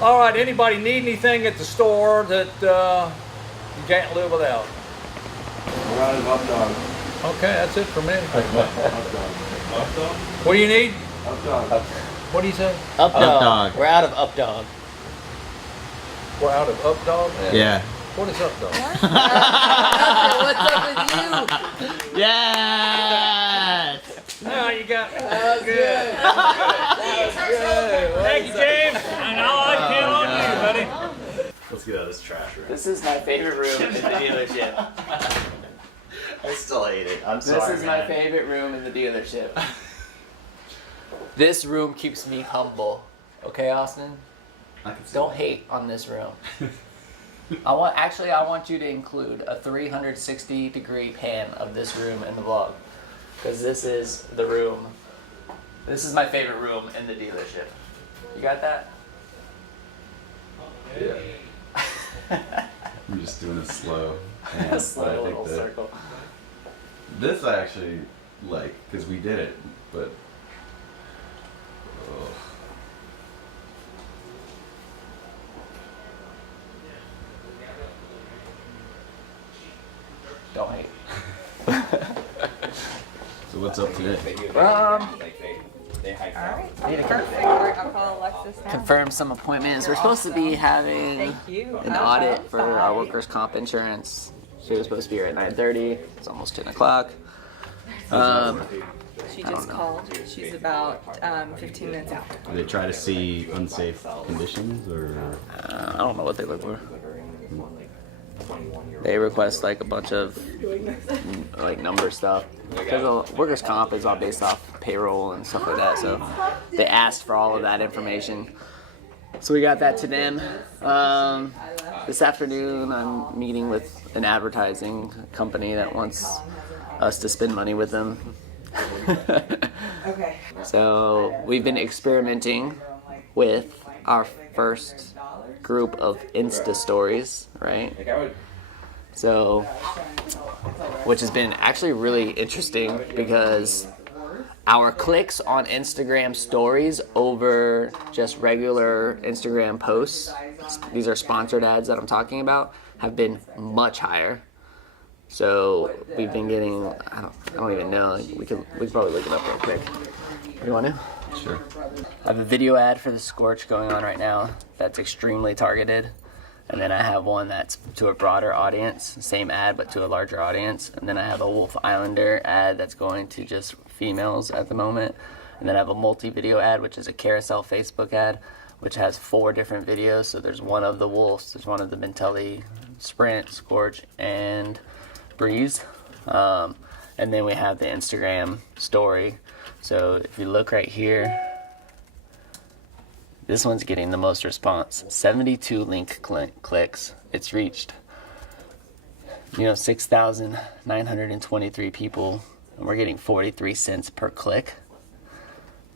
All right, anybody need anything at the store that you can't live without? We're out of hot dog. Okay, that's it for me. Hot dog. Hot dog? What do you need? Hot dog. What do you say? Up dog. dog. We're out of up dog. We're out of Up Dog? Yeah. What is Up Dog? What's up with you? Yes! No, you got me. That was good. That was good. Thank you, James. And all I count on you, buddy. Let's get out of this trash room. This is my favorite room in the dealership. I still hate it. I'm sorry. This is my favorite room in the dealership. This room keeps me humble. Okay, Austin? Don't hate on this room. I want you to include a 360-degree pan of this room in the vlog, because this is the room. This is my favorite room in the dealership. You got that? Yeah. I'm just doing a slow pan. A slow little circle. This I actually like, because we did it, but... Ugh. Don't hate. So what's up today? Perfect. I'll call Alexis now. Confirm some appointments. We're supposed to be having Thank you. an audit for our workers' comp insurance. She was supposed to be here at 9:30. It's almost 10 o'clock. She just called. She's about 15 minutes out. Do they try to see unsafe conditions, or? I don't know what they look for. They request like a bunch of like number stuff, because workers' comp is all based off payroll and stuff like that. So they asked for all of that information. So we got that to them. This afternoon, I'm meeting with an advertising company that wants us to spend money with them. Okay. So we've been experimenting with our first group of Insta stories, right? So, which has been actually really interesting, because our clicks on Instagram stories over just regular Instagram posts, these are sponsored ads that I'm talking about, have been much higher. So we've been getting, I don't even know, we could probably look it up real quick. You want to? Sure. I have a video ad for the Scorch going on right now that's extremely targeted. And then I have one that's to a broader audience, same ad but to a larger audience. And then I have a Wolf Islander ad that's going to just females at the moment. And then I have a multi-video ad, which is a carousel Facebook ad, which has 4 different videos. So there's one of the Wolves, there's one of the Bentelli, Sprint, Scorch, and Breeze. And then we have the Instagram story. So if you look right here, this one's getting the most response. 72 link clicks. It's reached, 6,923 people, and we're getting 43 cents per click,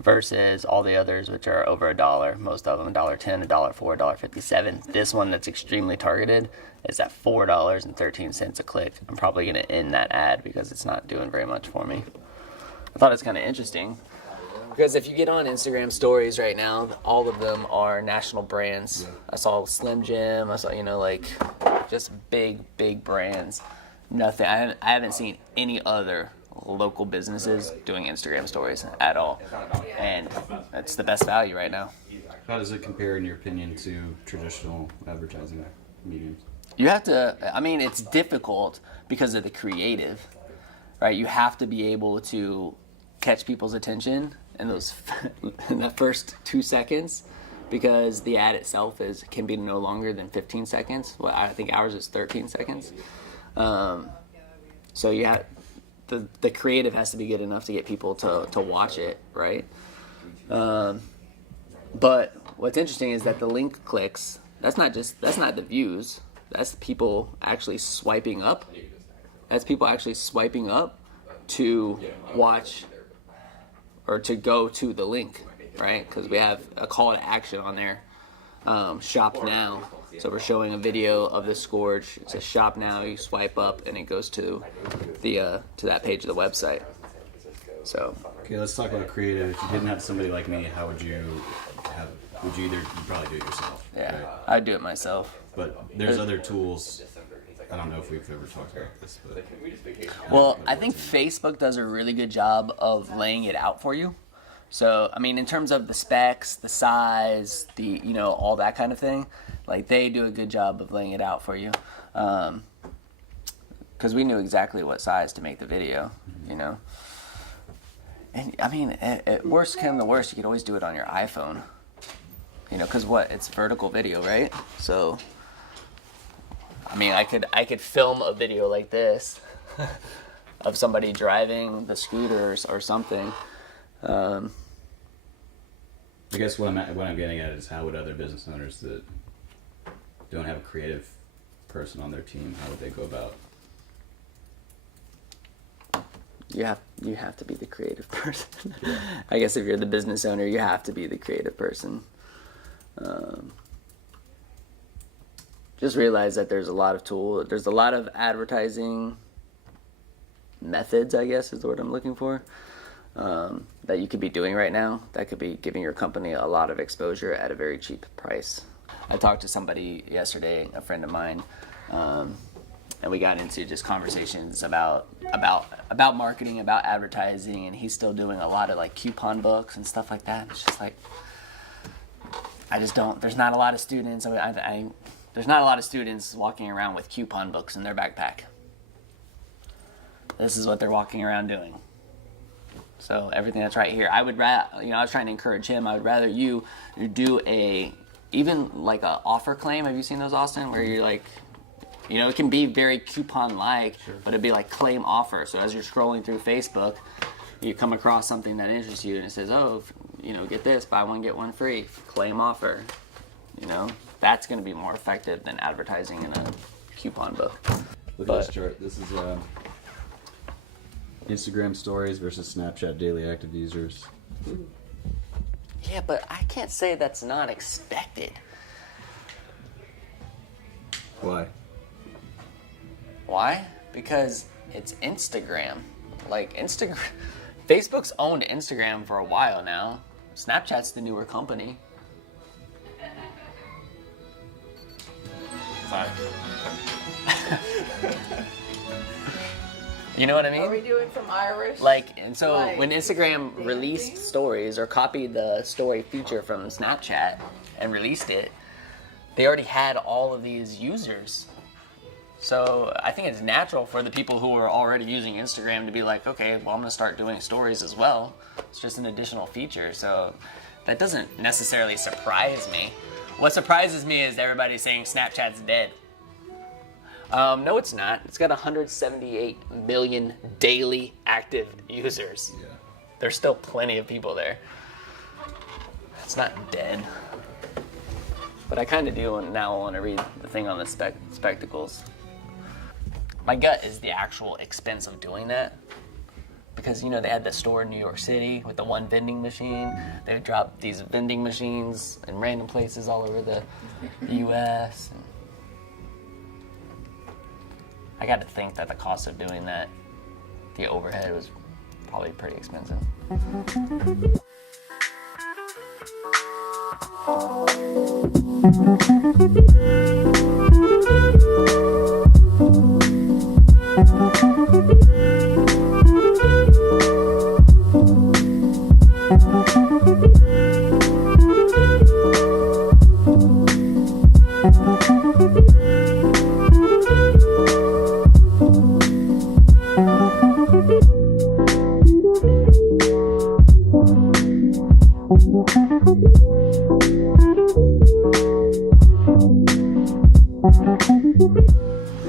versus all the others, which are over $1. Most of them $1.10, $1.04, $1.57. This one that's extremely targeted is at $4.13 a click. I'm probably gonna end that ad because it's not doing very much for me. I thought it's kind of interesting, because if you get on Instagram stories right now, all of them are national brands. I saw Slim Jim, I saw, just big brands. Nothing, I haven't seen any other local businesses doing Instagram stories at all. And that's the best value right now. How does it compare, in your opinion, to traditional advertising mediums? You have to, it's difficult because of the creative, right? You have to be able to catch people's attention in the first 2 seconds, because the ad itself can be no longer than 15 seconds. Well, I think ours is 13 seconds. So you have, the creative has to be good enough to get people to watch it, right? But what's interesting is that the link clicks, that's not the views, that's people actually swiping up. That's people actually swiping up to watch or to go to the link, right? Because we have a call to action on there, shop now. So we're showing a video of the Scourge. It says shop now, you swipe up and it goes to the to that page of the website. So Okay, let's talk about creative. If you didn't have somebody like me, how would you have would you probably do it yourself? Yeah, Right? I'd do it myself. But there's other tools. I don't know if we've ever talked about this, but Well, I think Facebook does a really good job of laying it out for you. So, I mean, in terms of the specs, the size, the, you know, all that kind of thing, like they do a good job of laying it out for you. Because we knew exactly what size to make the video, you know. And I mean, at worst came to worst, you could always do it on your iPhone. You know, because what? It's vertical video, right? So, I mean, I could film a video like this of somebody driving the scooters or something. I guess what I'm getting at is how would other business owners that don't have a creative person on their team, how would they go about? You have to be the creative person. I guess if you're the business owner, you have to be the creative person. Just realize that there's a lot of advertising methods, I guess is the word I'm looking for, that you could be doing right now that could be giving your company a lot of exposure at a very cheap price. I talked to somebody yesterday, a friend of mine, and we got into just conversations about marketing, about advertising, and he's still doing a lot of like coupon books and stuff like that. It's just like, there's not a lot of students. There's not a lot of students walking around with coupon books in their backpack. This is what they're walking around doing. So everything that's right here, I was trying to encourage him. I would rather you do even like a offer claim. Have you seen those, Austin? Where you're like, you know, it can be very coupon-like, sure, but it'd be like claim offer. So as you're scrolling through Facebook, you come across something that interests you and it says, oh, you know, get this, buy one, get one free, claim offer. You know, that's going to be more effective than advertising in a coupon book. Look at this chart. This is Instagram stories versus Snapchat daily active users. Yeah, but I can't say that's not expected. Why? Why? Because it's Instagram. Like Facebook's owned Instagram for a while now. Snapchat's the newer company. Sorry. You know what I mean? Are we doing some Irish? And so when Instagram released stories or copied the story feature from Snapchat and released it, they already had all of these users. So I think it's natural for the people who are already using Instagram to be like, okay, well, I'm going to start doing stories as well. It's just an additional feature. So that doesn't necessarily surprise me. What surprises me is everybody saying Snapchat's dead. No, it's not. It's got 178 million daily active users. Yeah. There's still plenty of people there. It's not dead. But I kind of do now want to read the thing on the spectacles. My gut is the actual expense of doing that. Because, you know, they had the store in New York City with the one vending machine. They would drop these vending machines in random places all over the U.S. And I got to think that the cost of doing that, the overhead was probably pretty expensive.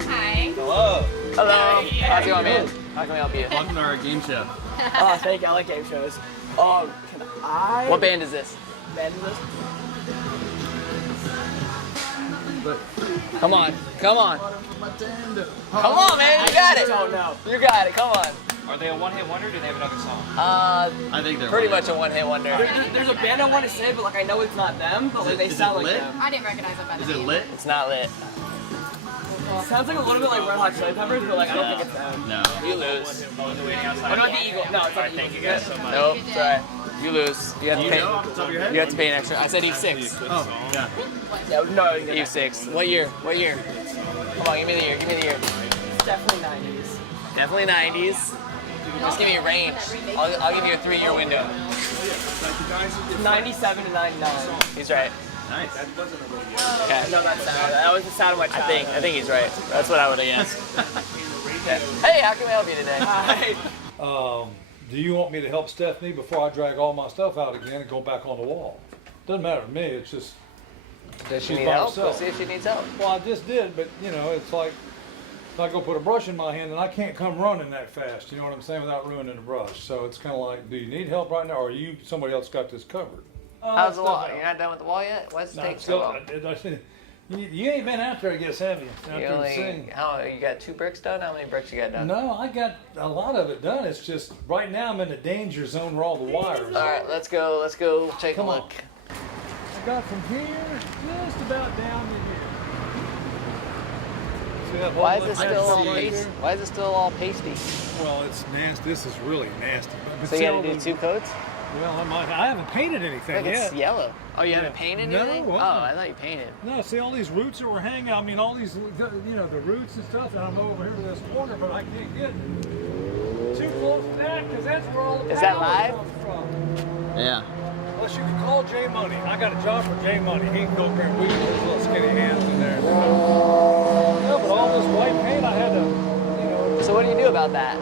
Hi. Hello. Hello. How's it going, man? How can we help you? Welcome to our game show. Oh, thank you. I like game shows. Oh, can I? What band is this? band is this? Come on. Come on. Come on, man. You got it. Don't know. You got it. Come on. Are they a one-hit wonder or do they have another song? I think they're Pretty much a one-hit wonder. There's a band I want to say, but like I know it's not them, but like they sound like lit? them. I didn't recognize them by the Is it name. lit? It's not lit. Sounds like a little bit like Red Hot Chili Peppers, but like I don't think it's them. No. You lose. Oh, not the Eagle. No, it's not the Eagles. Thank you guys so much. Nope. It's alright. You lose. You have to pay. off the top of your head? You have to pay an extra. I said E6. Oh, yeah. No, E6. What year? What year? Come on, give me the year. Give me the year. definitely 90s. Definitely 90s. Just give me a range. I'll give you a 3-year window. 97 to 99. He's right. Nice. Okay. No, that's sad. That was the sound of my child. I think he's right. That's what I would have guessed. Yeah. Hey, how can we help you today? Hi. Do you want me to help Stephanie before I drag all my stuff out again and go back on the wall? Doesn't matter to me. It's just Does she she's need by help? herself. Let's see if she needs help. Well, I just did, but you know, it's like if I go put a brush in my hand and I can't come running that fast. You know what I'm saying? Without ruining the brush. So it's kind of like, do you need help right now, or are you somebody else got this covered? How's the wall? You're not done with the wall yet? Why's it No, take so still, long? you ain't been out there, I guess, have you? Out You there only, seeing. you got 2 bricks done? How many bricks you got done? No, I got a lot of it done. It's just right now I'm in the danger zone where all the wires All are. right, let's go take Come a on. look. I got from here just about down to here. See that Why is hole it that's still all right pasty? there? Why is it still all pasty? Well, it's nasty. This is really nasty. But So see you all gotta do the- 2 coats? Well, I haven't painted anything Look, yet. it's yellow. Oh, you Yeah. haven't painted No, anything? what? Oh, I thought you painted. No, see all these roots that were hanging. I mean, all these, you know, the roots and stuff. And I'm over here to this corner, but I can't get too close to that because that's where all the Is that power live? comes from. Yeah. Unless you can call Jay Money. I got a job for Jay Money. He can go up there and wiggle his little skinny hands in there. Yeah, but all this white paint, I had to, you know, So what do you do about that?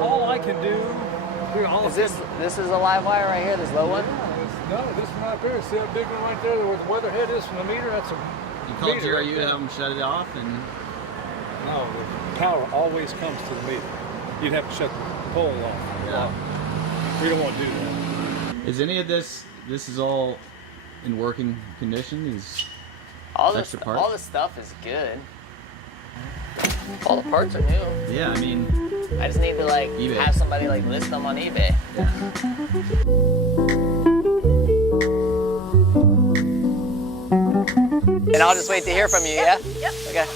all I can do. All Is this is a live wire right here, this low one? No, this one right there. See that big one right there where the weatherhead is from the meter? That's a You called meter right GRU to there. have them shut it off, and No, the power always comes to the meter. You'd have to shut the pole off. Yeah. We don't want to do that. is any of this is all in working condition? These All Extra parts? all this stuff is good. All the parts are new. yeah, I mean, I just need to like eBay. have somebody like list them on eBay. And I'll just wait to hear from you, yeah? Yep. Okay.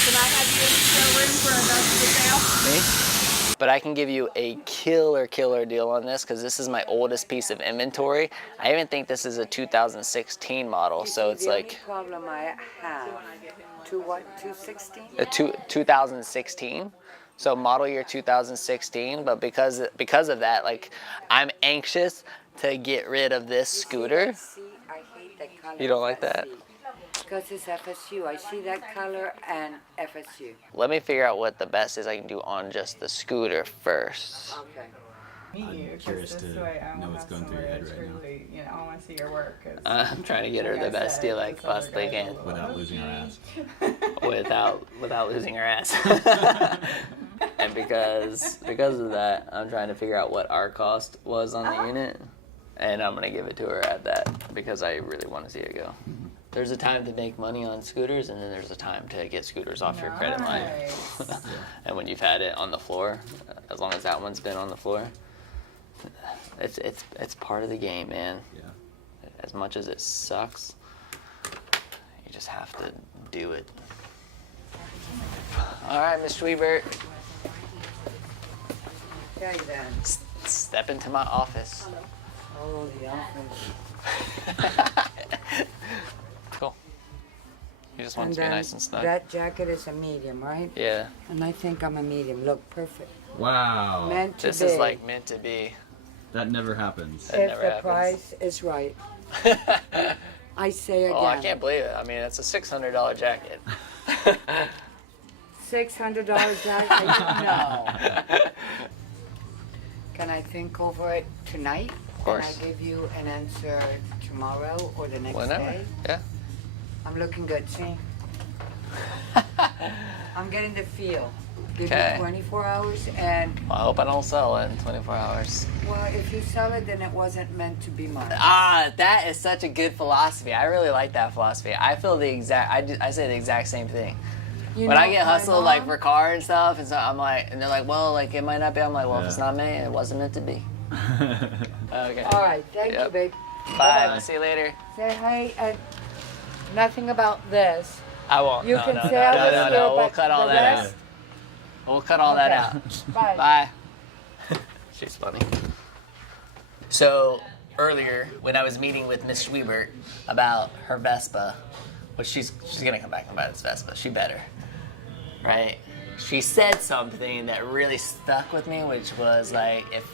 Can I have you in the showroom for a notice of sale? Me? But I can give you a killer deal on this because this is my oldest piece of inventory. I even think this is a 2016 model, so it's the like only problem I have. 216? a 2016. So model year 2016, but because of that, like I'm anxious to get rid of this scooter. See, I hate that color. You don't like that? Because it's FSU. I see that color and FSU. Let me figure out what the best is I can do on just the scooter first. Okay. Meet you, 'cause curious this to way I know won't what's have going through your somebody head right now. truly, you know, I want to see your work. 'Cause I'm trying to get her like the I best said, deal I this other possibly guy's a can little without losing our ass. without losing her ass. And because of that, I'm trying to figure out what our cost was on the unit, and I'm gonna give it to her at that because I really want to see it go. There's a time to make money on scooters, and then there's a time to get scooters off your credit line. Nice. And when you've had it on the floor, as long as that one's been on the floor, it's part of the game, man. Yeah. As much as it sucks, you just have to do it. All right, Miss Schwiebert, Okay then. step into my office. Oh, the office. Cool. You just want And it to be then nice and snug. that jacket is a medium, right? Yeah, And I think I'm a medium. Look, perfect. Wow. Meant to this be. is like meant to be. That never happens. That if never the happens. price is right. I say again. Oh, I can't believe it. I mean, it's a $600 jacket. $600 jacket? No. Can I think over it tonight? Of course. Can I give you an answer tomorrow or the next Whenever. day? Yeah. I'm looking good, see? I'm getting the feel. Give Okay. me 24 hours and, Well, I hope I don't sell it in 24 hours. well, if you sell it, then it wasn't meant to be mine. Ah, that is such a good philosophy. I really like that philosophy. I feel the exact. I say the exact same thing. You When I know, get my hustled like mom- for car and stuff, and so I'm like, and they're like, well, like it might not be. I'm like, well, if it's Yeah. not me, it wasn't meant to be. Okay. All right, thank Yep. you, babe. Bye. See you later. Say hi and nothing about this. I won't. You no, can no, say no, I no, was no, here, no. We'll but cut all the that out. rest- We'll cut all that Okay. out. Bye. Bye. She's funny. So earlier, when I was meeting with Miss Schwiebert about her Vespa, which she's gonna come back and buy this Vespa. She better, right? She said something that really stuck with me, which was like, if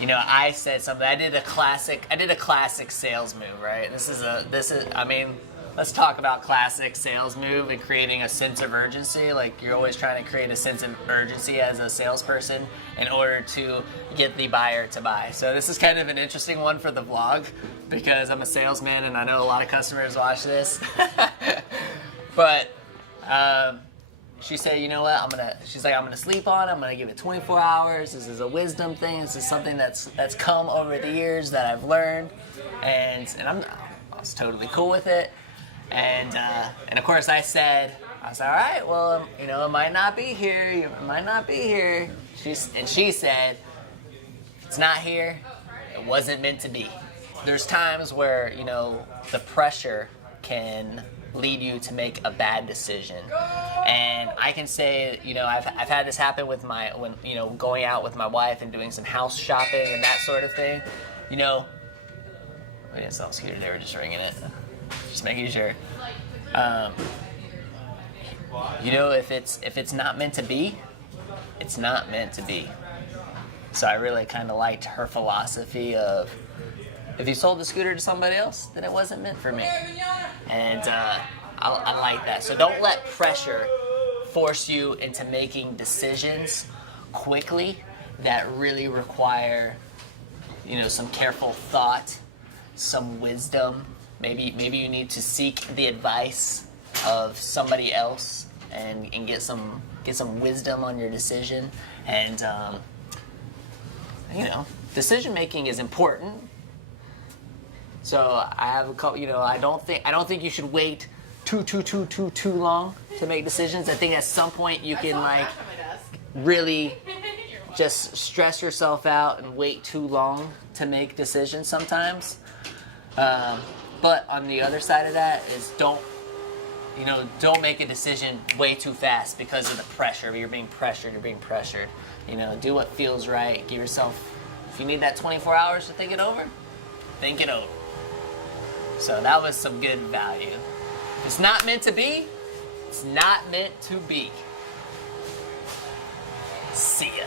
I said something. I did a classic sales move, right? Let's talk about classic sales move and creating a sense of urgency. Like, you're always trying to create a sense of urgency as a salesperson in order to get the buyer to buy. So this is kind of an interesting one for the vlog because I'm a salesman and I know a lot of customers watch this. But she said, you know what, I'm gonna sleep on it. I'm gonna give it 24 hours. This is a wisdom thing. This is something that's come over the years that I've learned, and I was totally cool with it. And of course I was like, all right, well, it might not be here. It might not be here. She said, it's not here. It wasn't meant to be. There's times where the pressure can lead you to make a bad decision. And I can say, I've had this happen with when going out with my wife and doing some house shopping and that sort of thing. We didn't sell a scooter, they were just ringing it. Just making sure. If it's not meant to be, it's not meant to be. So I really kind of liked her philosophy of, if you sold the scooter to somebody else, then it wasn't meant for me. And I like that. So don't let pressure force you into making decisions quickly that really require, some careful thought, some wisdom. Maybe you need to seek the advice of somebody else and get some wisdom on your decision. And decision making is important. So I have a couple. I don't think you should wait too long to make decisions. I think at some point you can really just stress yourself out and wait too long to make decisions sometimes. But on the other side of that is don't make a decision way too fast because of the pressure. You're being pressured. Do what feels right. Give yourself, if you need that 24 hours to think it over, think it over. So that was some good value. If it's not meant to be, it's not meant to be. See ya.